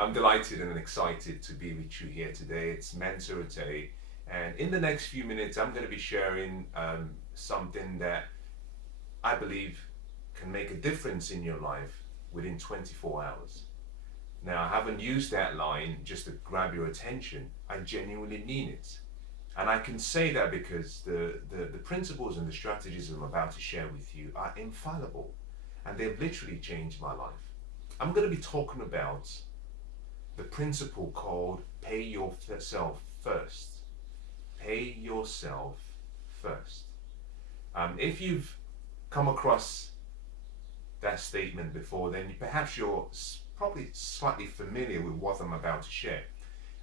I'm delighted and excited to be with you here today. It's Mensah Oteh, and in the next few minutes I'm going to be sharing something that I believe can make a difference in your life within 24 hours. Now, I haven't used that line just to grab your attention. I genuinely mean it. And I can say that because the principles and the strategies I'm about to share with you are infallible, and they've literally changed my life. I'm going to be talking about the principle called pay yourself first. Pay yourself first. If you've come across that statement before, then perhaps you're probably slightly familiar with what I'm about to share.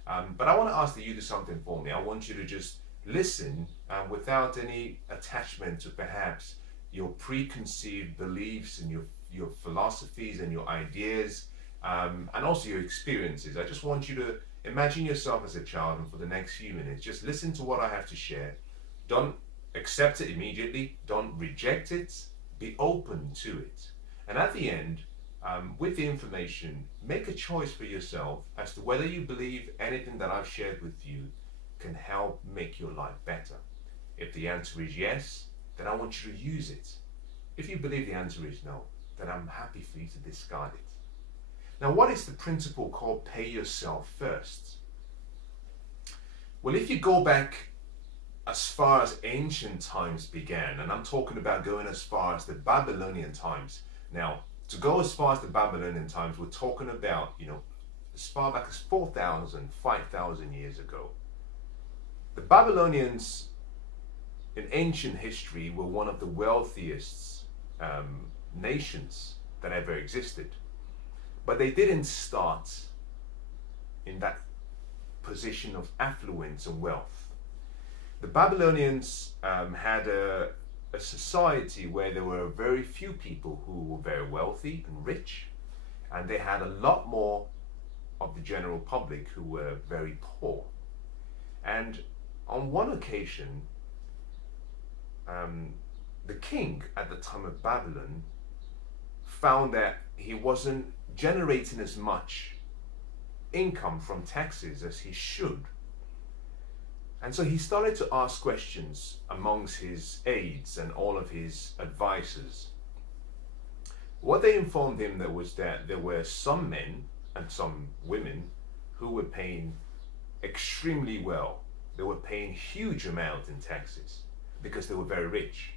But I want to ask that you do something for me. I want you to just listen without any attachment to perhaps your preconceived beliefs and your philosophies and your ideas, and also your experiences. I just want you to imagine yourself as a child, and for the next few minutes, just listen to what I have to share. Don't accept it immediately. Don't reject it. Be open to it. And at the end, with the information, make a choice for yourself as to whether you believe anything that I've shared with you can help make your life better. If the answer is yes, then I want you to use it. If you believe the answer is no, then I'm happy for you to discard it. Now, what is the principle called pay yourself first? Well, if you go back as far as ancient times began, and I'm talking about going as far as the Babylonian times. Now, to go as far as the Babylonian times, we're talking about, as far back as 4,000, 5,000 years ago. The Babylonians in ancient history were one of the wealthiest nations that ever existed. But they didn't start in that position of affluence and wealth. The Babylonians had a society where there were very few people who were very wealthy and rich, and they had a lot more of the general public who were very poor. And on one occasion, the king at the time of Babylon found that he wasn't generating as much income from taxes as he should. And so he started to ask questions amongst his aides and all of his advisors. What they informed him was that there were some men and some women who were paying extremely well. They were paying huge amounts in taxes because they were very rich.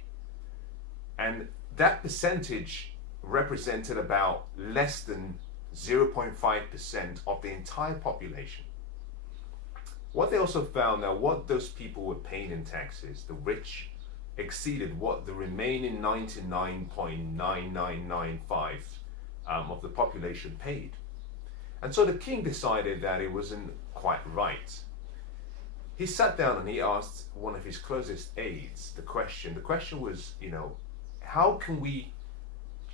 And that percentage represented about less than 0.5% of the entire population. What they also found, now what those people were paying in taxes, the rich, exceeded what the remaining 99.9995 of the population paid. And so the king decided that it wasn't quite right. He sat down and he asked one of his closest aides the question. The question was, how can we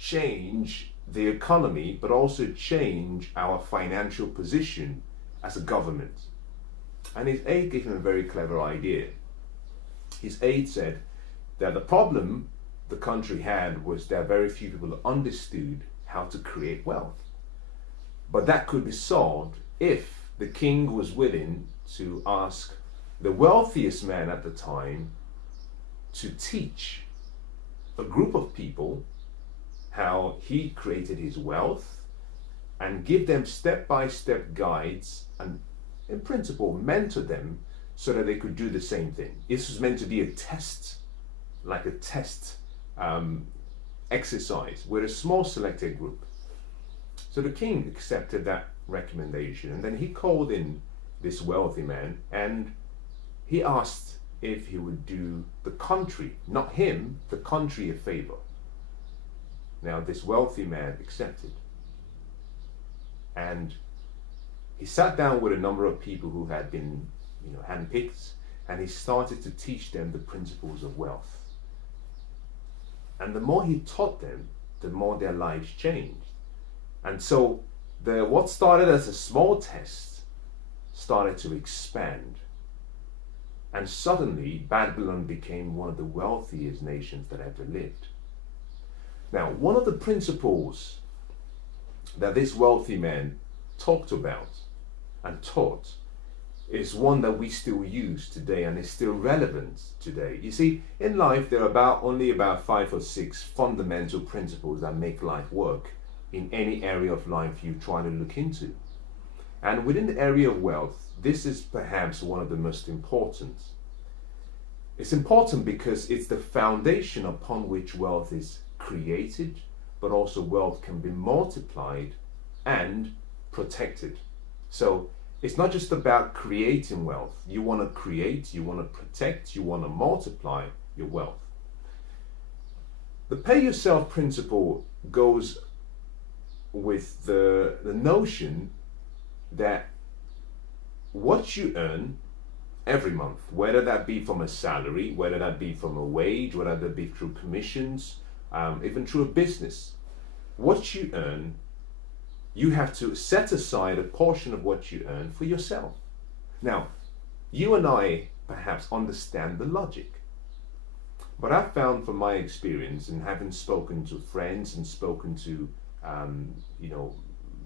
change the economy but also change our financial position as a government? And his aide gave him a very clever idea. His aide said that the problem the country had was that very few people understood how to create wealth. But that could be solved if the king was willing to ask the wealthiest man at the time to teach a group of people how he created his wealth and give them step-by-step guides and, in principle, mentor them so that they could do the same thing. This was meant to be a test, like a test exercise with a small selected group. So the king accepted that recommendation, and then he called in this wealthy man and he asked if he would do the country, not him, the country, a favor. Now this wealthy man accepted, and he sat down with a number of people who had been, handpicked, and he started to teach them the principles of wealth. And the more he taught them, the more their lives changed. And so what started as a small test started to expand. And suddenly Babylon became one of the wealthiest nations that ever lived. Now, one of the principles that this wealthy man talked about and taught is one that we still use today and is still relevant today. You see, in life there are only about 5 or 6 fundamental principles that make life work in any area of life you try to look into. And within the area of wealth, this is perhaps one of the most important. It's important because it's the foundation upon which wealth is created, but also wealth can be multiplied and protected. So it's not just about creating wealth. You want to create, you want to protect, you want to multiply your wealth. The pay yourself principle goes with the notion that what you earn every month, whether that be from a salary, whether that be from a wage, whether that be through commissions, even through a business, what you earn, you have to set aside a portion of what you earn for yourself. Now, you and I perhaps understand the logic, but I've found from my experience and having spoken to friends and spoken to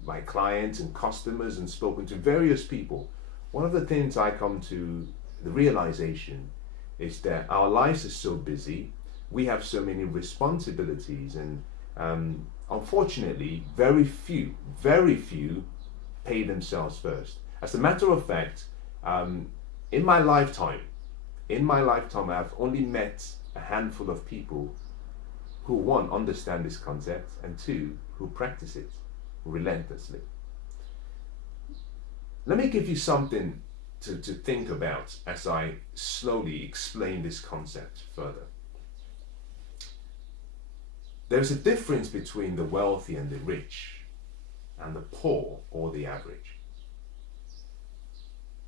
my clients and customers and spoken to various people, one of the things I come to the realization is that our lives are so busy, we have so many responsibilities, and unfortunately very few pay themselves first. As a matter of fact, in my lifetime I've only met a handful of people who, one, understand this concept, and two, who practice it relentlessly. Let me give you something to think about as I slowly explain this concept further. There's a difference between the wealthy and the rich, and the poor or the average.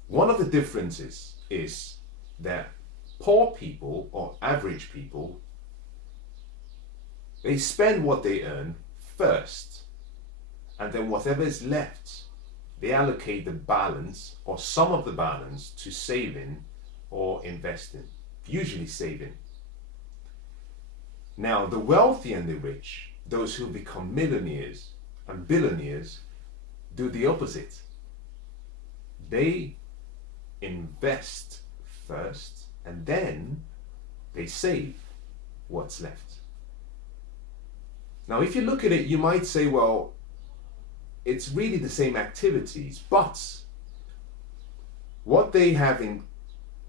One of the differences is that poor people or average people, they spend what they earn first, and then whatever is left, they allocate the balance or some of the balance to saving or investing, usually saving. Now, the wealthy and the rich, those who become millionaires and billionaires, do the opposite. They invest first and then they save what's left. Now, if you look at it, you might say, well, it's really the same activities, but what they have in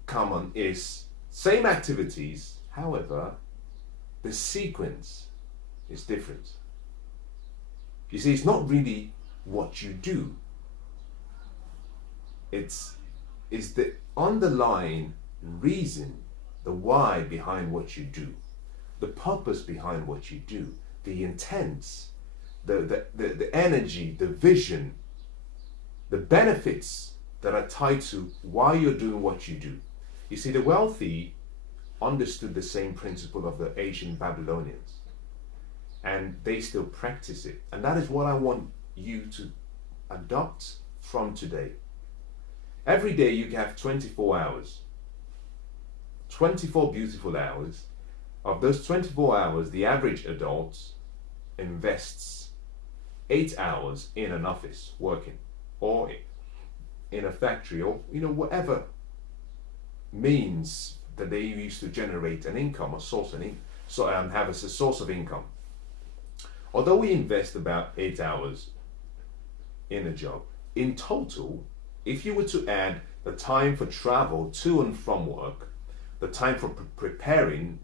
common is same activities, however, the sequence is different. You see, it's not really what you do. It's the underlying reason, the why behind what you do, the purpose behind what you do, the intents, the energy, the vision, the benefits that are tied to why you're doing what you do. You see, the wealthy understood the same principle of the ancient Babylonians, and they still practice it. And that is what I want you to adopt from today. Every day you have 24 hours, 24 beautiful hours. Of those 24 hours, the average adult invests 8 hours in an office working, or in a factory, or whatever means that they use to generate an income or have a source of income. Although we invest about 8 hours in a job, in total, if you were to add the time for travel to and from work, the time for preparing,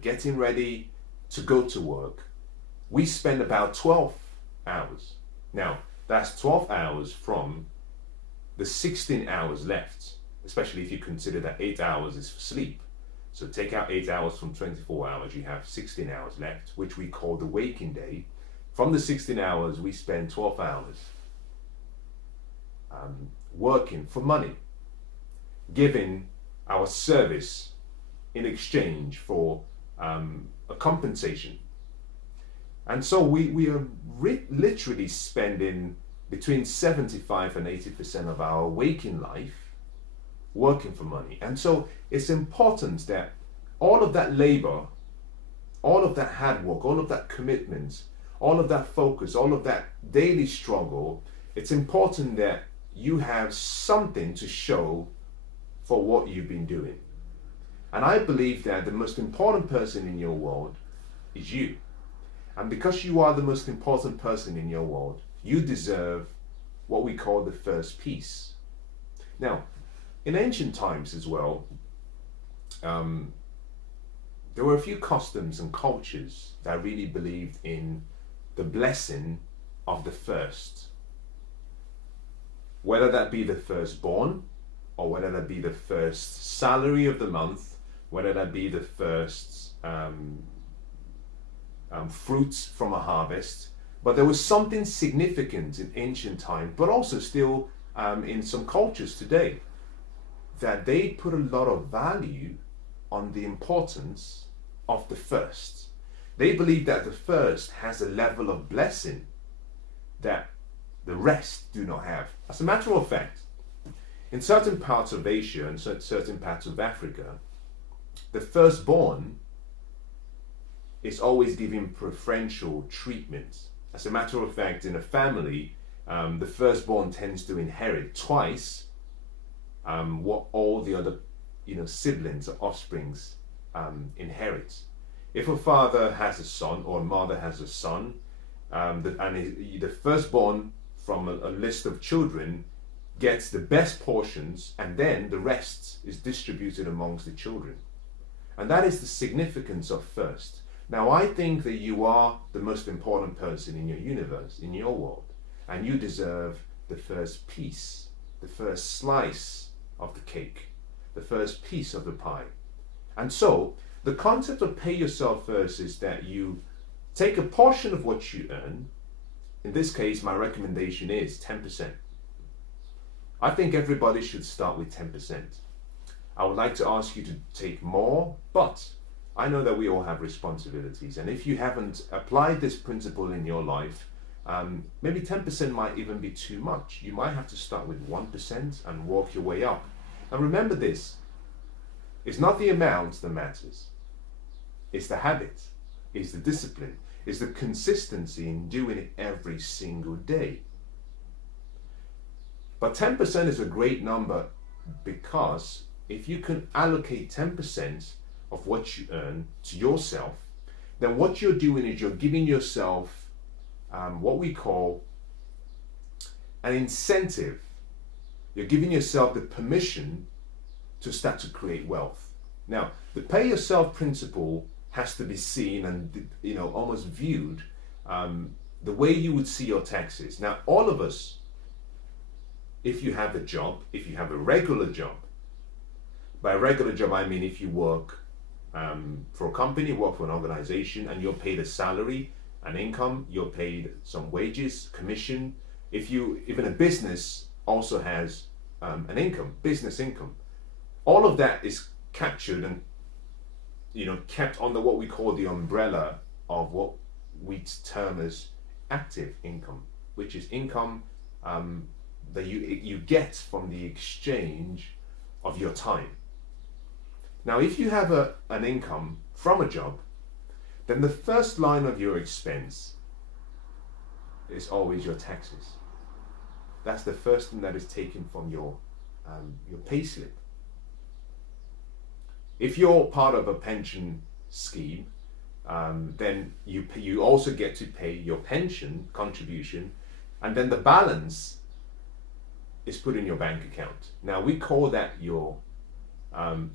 getting ready to go to work, we spend about 12 hours. Now, that's 12 hours from the 16 hours left, especially if you consider that 8 hours is for sleep. So take out 8 hours from 24 hours, you have 16 hours left, which we call the waking day. From the 16 hours, we spend 12 hours working for money, giving our service in exchange for a compensation. And so we are literally spending between 75 and 80% of our waking life working for money. And so it's important that all of that labor, all of that hard work, all of that commitment, all of that focus, all of that daily struggle it's important that you have something to show for what you've been doing. And I believe that the most important person in your world is you. And because you are the most important person in your world, you deserve what we call the first piece. Now, in ancient times as well, there were a few customs and cultures that really believed in the blessing of the first. Whether that be the firstborn, or whether that be the first salary of the month, whether that be the first fruits from a harvest. But there was something significant in ancient time, but also still in some cultures today, that they put a lot of value on the importance of the first. They believe that the first has a level of blessing that the rest do not have. As a matter of fact, in certain parts of Asia and certain parts of Africa, the firstborn is always given preferential treatment. As a matter of fact, in a family, the firstborn tends to inherit twice what all the other siblings or offsprings inherit. If a father has a son or a mother has a son, the firstborn from a list of children gets the best portions, and then the rest is distributed amongst the children. And that is the significance of first. Now, I think that you are the most important person in your universe, in your world, and you deserve the first piece, the first slice of the cake, the first piece of the pie. And so, the concept of pay yourself first is that you take a portion of what you earn. In this case, my recommendation is 10%. I think everybody should start with 10%. I would like to ask you to take more, but I know that we all have responsibilities, and if you haven't applied this principle in your life, maybe 10% might even be too much. You might have to start with 1% and work your way up. And remember this, it's not the amount that matters. It's the habit, it's the discipline, it's the consistency in doing it every single day. But 10% is a great number, because if you can allocate 10% of what you earn to yourself, then what you're doing is you're giving yourself what we call an incentive. You're giving yourself the permission to start to create wealth. Now, the pay yourself principle has to be seen and almost viewed the way you would see your taxes. Now, all of us, if you have a job, if you have a regular job, by a regular job I mean if you work for a company, work for an organization, and you're paid a salary, an income, you're paid some wages, commission. Even a business also has an income, business income. All of that is captured and kept under what we call the umbrella of what we term as active income, which is income that you get from the exchange of your time. Now, if you have an income from a job, then the first line of your expense is always your taxes. That's the first thing that is taken from your pay slip. If you're part of a pension scheme, then you also get to pay your pension contribution, and then the balance is put in your bank account. Now, we call that your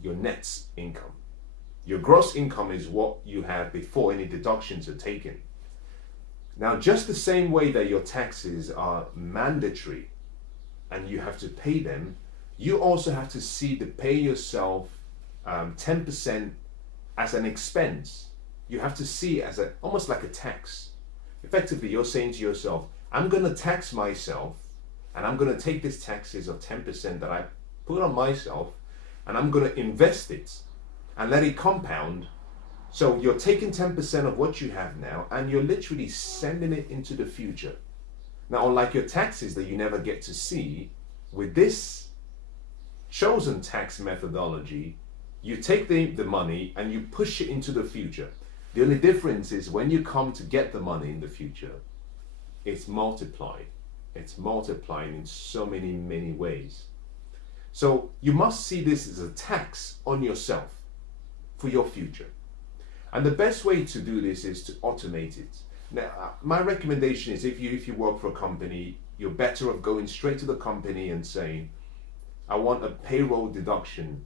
net income. Your gross income is what you have before any deductions are taken. Now, just the same way that your taxes are mandatory and you have to pay them, you also have to see the pay yourself 10% as an expense. You have to see it as almost like a tax. Effectively, you're saying to yourself, I'm going to tax myself, and I'm going to take this taxes of 10% that I put on myself, and I'm going to invest it and let it compound. So you're taking 10% of what you have now, and you're literally sending it into the future. Now, unlike your taxes that you never get to see, with this chosen tax methodology, you take the money and you push it into the future. The only difference is when you come to get the money in the future, it's multiplied. It's multiplying in so many, many ways. So you must see this as a tax on yourself for your future. And the best way to do this is to automate it. Now, my recommendation is if you work for a company, you're better off going straight to the company and saying, I want a payroll deduction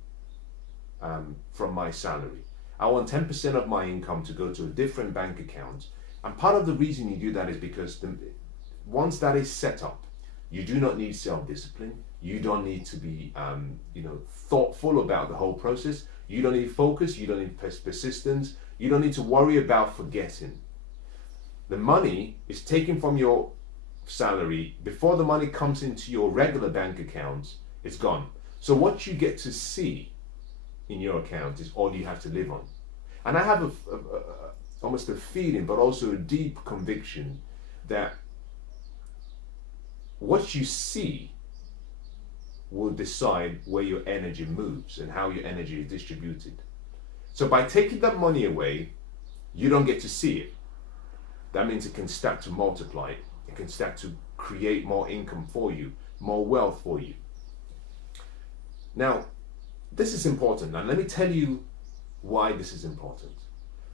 from my salary. I want 10% of my income to go to a different bank account. And part of the reason you do that is because once that is set up, you do not need self-discipline. You don't need to be thoughtful about the whole process. You don't need focus. You don't need persistence. You don't need to worry about forgetting. The money is taken from your salary. Before the money comes into your regular bank account, it's gone. So what you get to see in your account is all you have to live on. And I have almost a feeling, but also a deep conviction that what you see will decide where your energy moves and how your energy is distributed. So by taking that money away, you don't get to see it. That means it can start to multiply. It can start to create more income for you, more wealth for you. Now, this is important, and let me tell you why this is important.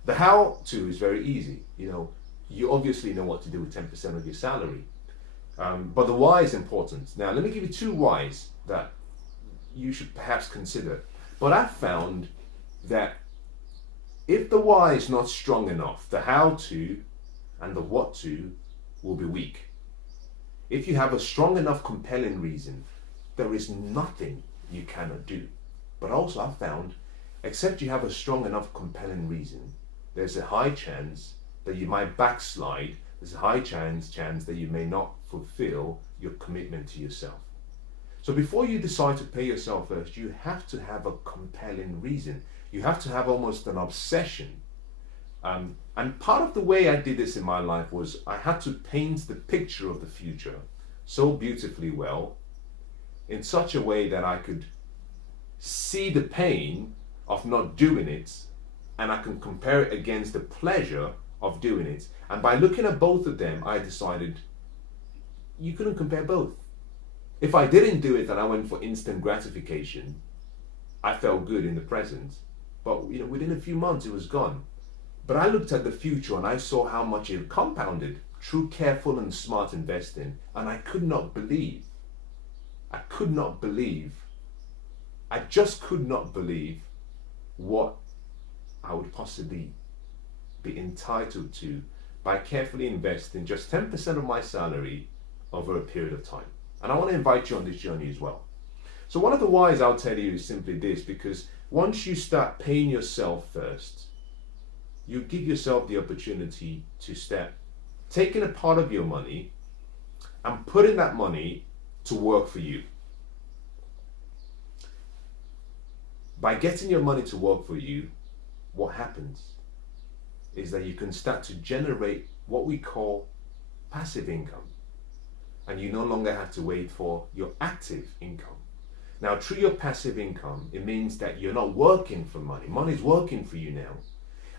The how to is very easy. You obviously know what to do with 10% of your salary, but the why is important. Now, let me give you two whys that you should perhaps consider. But I found that if the why is not strong enough, the how to and the what to will be weak. If you have a strong enough compelling reason, there is nothing you cannot do. But also I found, except you have a strong enough compelling reason, there's a high chance that you might backslide. There's a high chance that you may not fulfill your commitment to yourself. So before you decide to pay yourself first, you have to have a compelling reason. You have to have almost an obsession. And part of the way I did this in my life was I had to paint the picture of the future so beautifully well, in such a way that I could see the pain of not doing it, and I can compare it against the pleasure of doing it. And by looking at both of them, I decided you couldn't compare both. If I didn't do it and I went for instant gratification, I felt good in the present, but within a few months it was gone. But I looked at the future and I saw how much it compounded through careful and smart investing, and I could not believe, I just could not believe what I would possibly be entitled to by carefully investing just 10% of my salary over a period of time. And I want to invite you on this journey as well. So one of the whys I'll tell you is simply this, because once you start paying yourself first, you give yourself the opportunity to start taking a part of your money and putting that money to work for you. By getting your money to work for you, what happens is that you can start to generate what we call passive income. And you no longer have to wait for your active income. Now, through your passive income, it means that you're not working for money. Money's working for you now.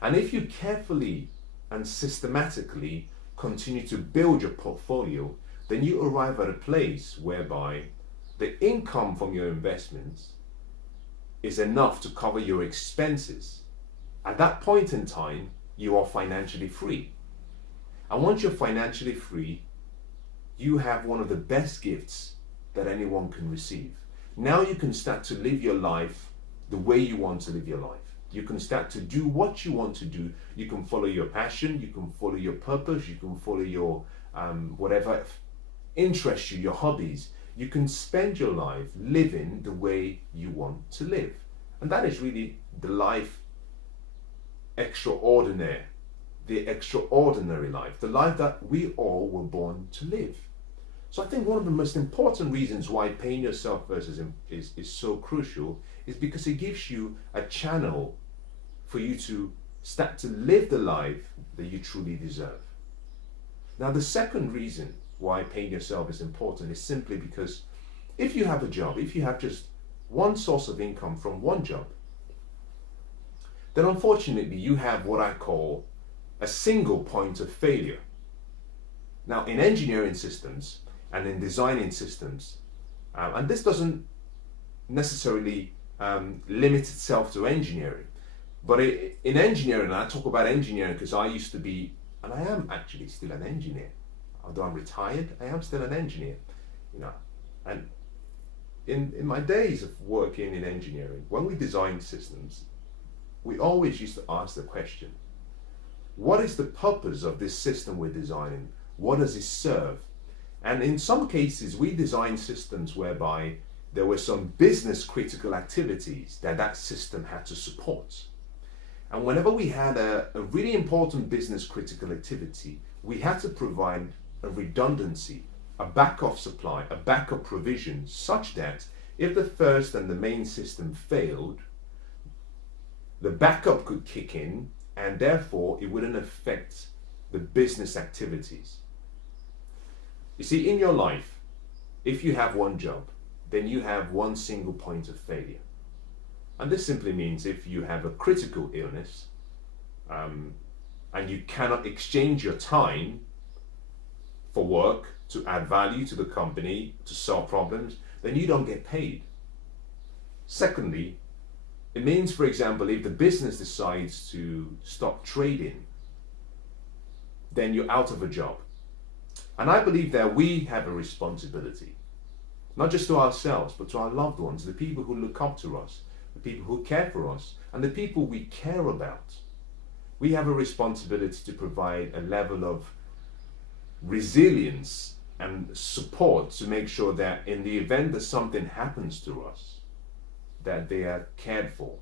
And if you carefully and systematically continue to build your portfolio, then you arrive at a place whereby the income from your investments is enough to cover your expenses. At that point in time, you are financially free. And once you're financially free, you have one of the best gifts that anyone can receive. Now you can start to live your life the way you want to live your life. You can start to do what you want to do. You can follow your passion, you can follow your purpose, you can follow your whatever interests you, your hobbies. You can spend your life living the way you want to live. And that is really the life extraordinaire, the extraordinary life, the life that we all were born to live. So I think one of the most important reasons why paying yourself first is so crucial is because it gives you a channel for you to start to live the life that you truly deserve. Now, the second reason why paying yourself is important is simply because if you have a job, if you have just one source of income from one job, then unfortunately you have what I call a single point of failure. Now, in engineering systems, and in designing systems. And this doesn't necessarily limit itself to engineering. But in engineering, and I talk about engineering because I used to be, and I am actually still an engineer. Although I'm retired, I am still an engineer. And in my days of working in engineering, when we design systems, we always used to ask the question, what is the purpose of this system we're designing? What does it serve? And in some cases, we designed systems whereby there were some business critical activities that system had to support. And whenever we had a really important business critical activity, we had to provide a redundancy, a backup supply, a backup provision, such that if the first and the main system failed, the backup could kick in, and therefore it wouldn't affect the business activities. You see, in your life, if you have one job, then you have one single point of failure. And this simply means if you have a critical illness and you cannot exchange your time for work to add value to the company, to solve problems, then you don't get paid. Secondly, it means, for example, if the business decides to stop trading, then you're out of a job. And I believe that we have a responsibility, not just to ourselves, but to our loved ones, the people who look up to us, the people who care for us, and the people we care about. We have a responsibility to provide a level of resilience and support to make sure that in the event that something happens to us, that they are cared for.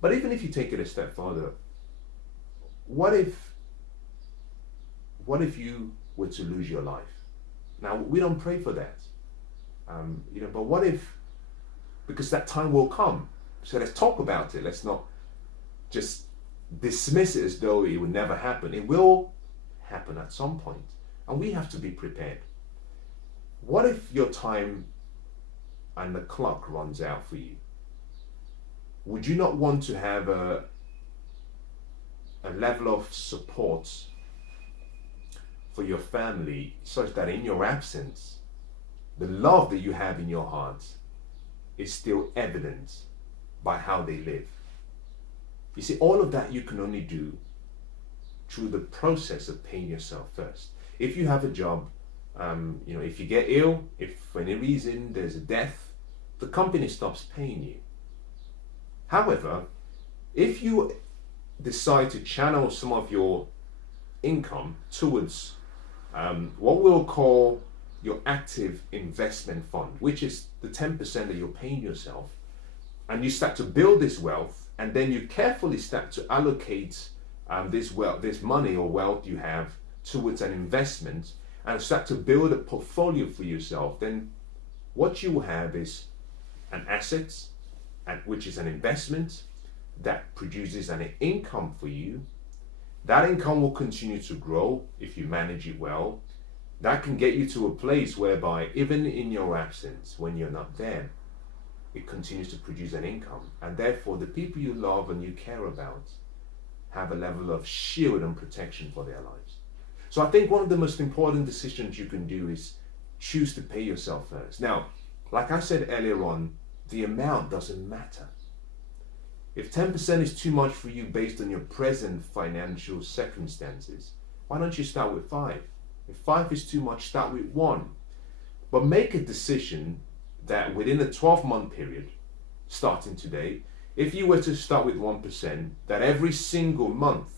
But even if you take it a step further, what if you were to lose your life? Now, we don't pray for that, but what if, because that time will come, so let's talk about it. Let's not just dismiss it as though it would never happen. It will happen at some point, and we have to be prepared. What if your time and the clock runs out for you? Would you not want to have a level of support for your family such that in your absence, the love that you have in your heart is still evident by how they live? You see, all of that you can only do through the process of paying yourself first. If you have a job, if you get ill, if for any reason there's a death, the company stops paying you. However, if you decide to channel some of your income towards what we'll call your active investment fund, which is the 10% that you're paying yourself, and you start to build this wealth, and then you carefully start to allocate this money or wealth you have towards an investment, and start to build a portfolio for yourself, then what you will have is an asset, which is an investment that produces an income for you. That income will continue to grow if you manage it well. That can get you to a place whereby even in your absence, when you're not there, it continues to produce an income. And therefore, the people you love and you care about have a level of shield and protection for their lives. So I think one of the most important decisions you can do is choose to pay yourself first. Now, like I said earlier on, the amount doesn't matter. If 10% is too much for you based on your present financial circumstances, why don't you start with 5? If 5 is too much, start with 1. But make a decision that within a 12-month period, starting today, if you were to start with 1%, that every single month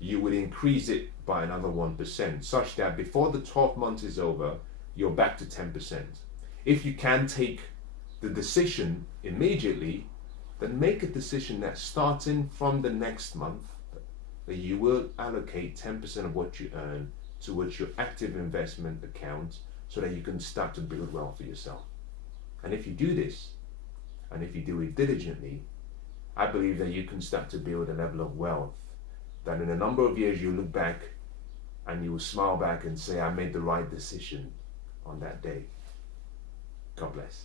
you would increase it by another 1%, such that before the 12 months is over, you're back to 10%. If you can take the decision immediately, then make a decision that starting from the next month, that you will allocate 10% of what you earn towards your active investment account so that you can start to build wealth for yourself. And if you do this, and if you do it diligently, I believe that you can start to build a level of wealth that in a number of years you look back and you will smile back and say, I made the right decision on that day. God bless.